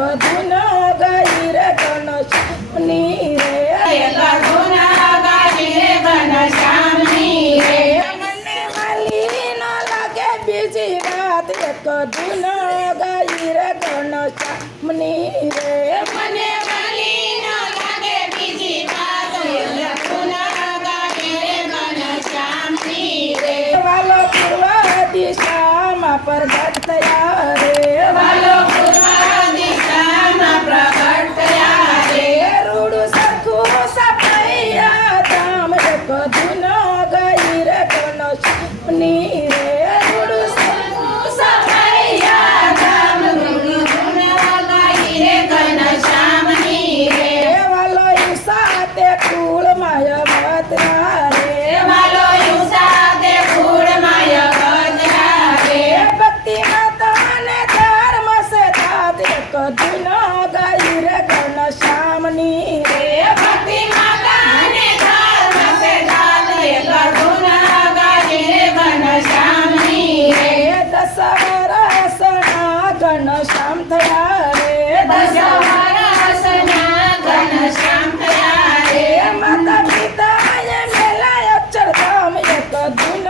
ધૂન ગાઈ રે ઘનશ્યામની રે એક ધૂન ગાઈ રે ઘનશ્યામની રે મને વાલી ન લાગે બીજી વાત એક ધૂન ગાઈ રે ઘનશ્યામની રે મને વાલી ન લાગે બીજી વાત એક ધૂન ગાઈ રે ઘનશ્યામની રે વાલો પૂર્વ દિશામાં પ્રગટ થયા રે વાલો પૂર્વ દિશામાં પ્રગટ થયા રે રૂડું સરખું સફૈયા ધામ એક ધૂન ગાઈ રે ઘનશ્યામની રે રૂડું સરખું સફૈયા ધામ ધૂન ગાઈ રે ઘનશ્યામની રે વાલો સાથે કુળમાય ભદ્રા રે વાલો યુસાદે ફૂળમાય ભદ્રા રે ભક્તિ માતાને ધર્મ સે થાત એક ધૂન ગાઈ રે ઘનશ્યામની રે ભક્તિ માતાને ધર્મ સે દાત એક ધૂન ગાઈ રે ઘનશ્યામની રે દસ વરસના ઘનશ્યામ થયા રે દસ વરસના ઘનશ્યામ થયા રે માતા પિતાએ મેલા અક્ષરધામ એક ધૂન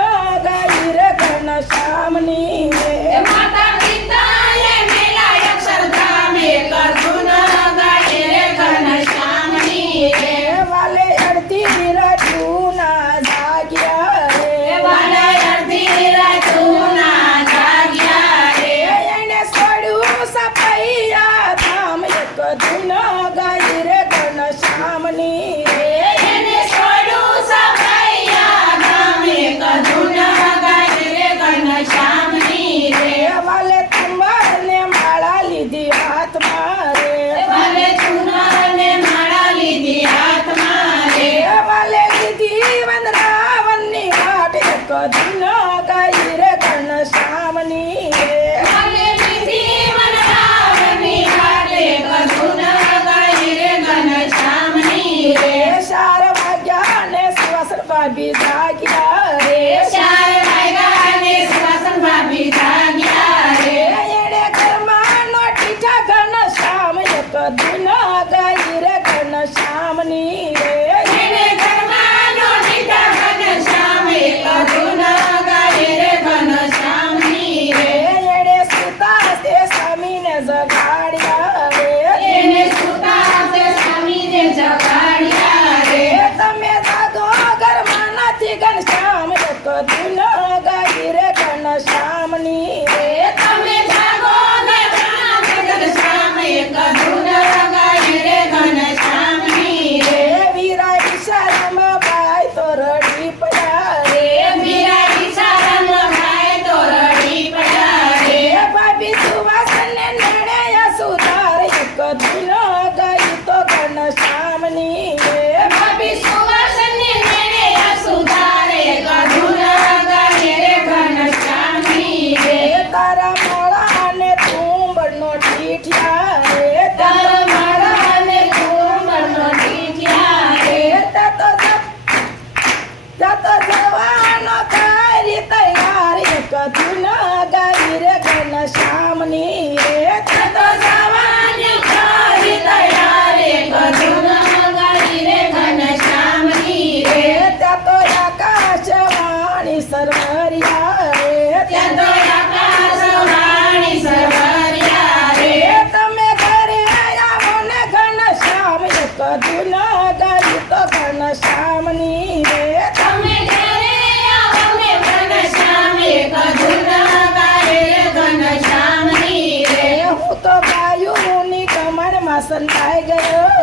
ગાઈ રે ઘનશ્યામની રે માતા પિતાએ મેલા અક્ષરધામ એક ધૂન ગાઈ રે ઘનશ્યામની રે વાલે અડધી રજૂના જાગ્યા રે વાલે અડધી રાતુના જાગ્યા રે એને છોડ્યું સફૈયા ધામ એક ધૂન ગાઈ રે ઘનશ્યામની રે એને છોડ્યું સફૈયા ધામ એક ધૂન ગાઈ રે ઘનશ્યામની રે વાલે કમરને માળા લીધી હાથમાં રે વાલે ચૂનરને માળા લીધી હાથમાં રે વાલે લીધી વંદરાવનની વાટ એક ધૂન ગાઈ રે ઘનશ્યામની રે વાલે લીધી વનરાવની વાટ એક ધૂન ગાઈ રે ઘનશ્યામની રે ચાર વાગ્યા ને સુવાસર ભાભી જાગ્યા રે ચાર વાગ્યાને સુવાસન ભાભી જાગ્યા રે એણે ઘરમાં નો ટીઠા ઘનશ્યામ એક ધૂન ગાઈ રે ઘનશ્યામની રે એને ઘરમાંનો દીધા ઘનશ્યામ એક ધૂન ગાઈ રે ઘનશ્યામની રે એણે સુતા તે સ્વામીને જગાડ્યા રે એને સુતા તે સ્વામીને જગાડ્યા રે તમે જાગો ઘરમાં નથી ઘનશ્યામ એક ધૂન ગાઈ રે ઘનશ્યામની રે તમે જાગો ઘરમાં ઘનશ્યામ એક ધૂન ગાઈ રે ઘનશ્યામની રે વીરા વિશારમ ભાઈ તો રડી પડ્યા રે મીરા વિચારમ ભાઈ તો રડી પડ્યા રે ભાભી સુવાસને નડે સુધાર એક ધૂન ગાઈ તો ઘનશ્યામની રે ભાભી સુવાસને મેળે સુધારે એક ધૂન ગાઈ રે ઘનશ્યામની રે તારા મોળાને તુંબડનો ઠીઠિયા રે તારો માળાને કુંભનો ટીક્યા રે ત્યાં તો જવાનો કરી તૈયાર એક ધૂન ગાઈ રે ઘનશ્યામની રે તો જવાની કરી તૈયાર એક ધૂન ગાઈ રે ઘનશ્યામની રે ત્યાં તો આકાશવાણી સરવરિયા રે ત્યાં તો આકાશવાણી સરવરિયા રે તમે ઘરે આવો ને ઘનશ્યામ એક ધૂન ગાઈ તો ઘનશ્યામની રે તમે ઘરે આવો ને ઘનશ્યામ એક ધૂન ગાઈ રે ઘનશ્યામની રે હું તો ગાયુંની કમરમાં સંતાઈ ગયો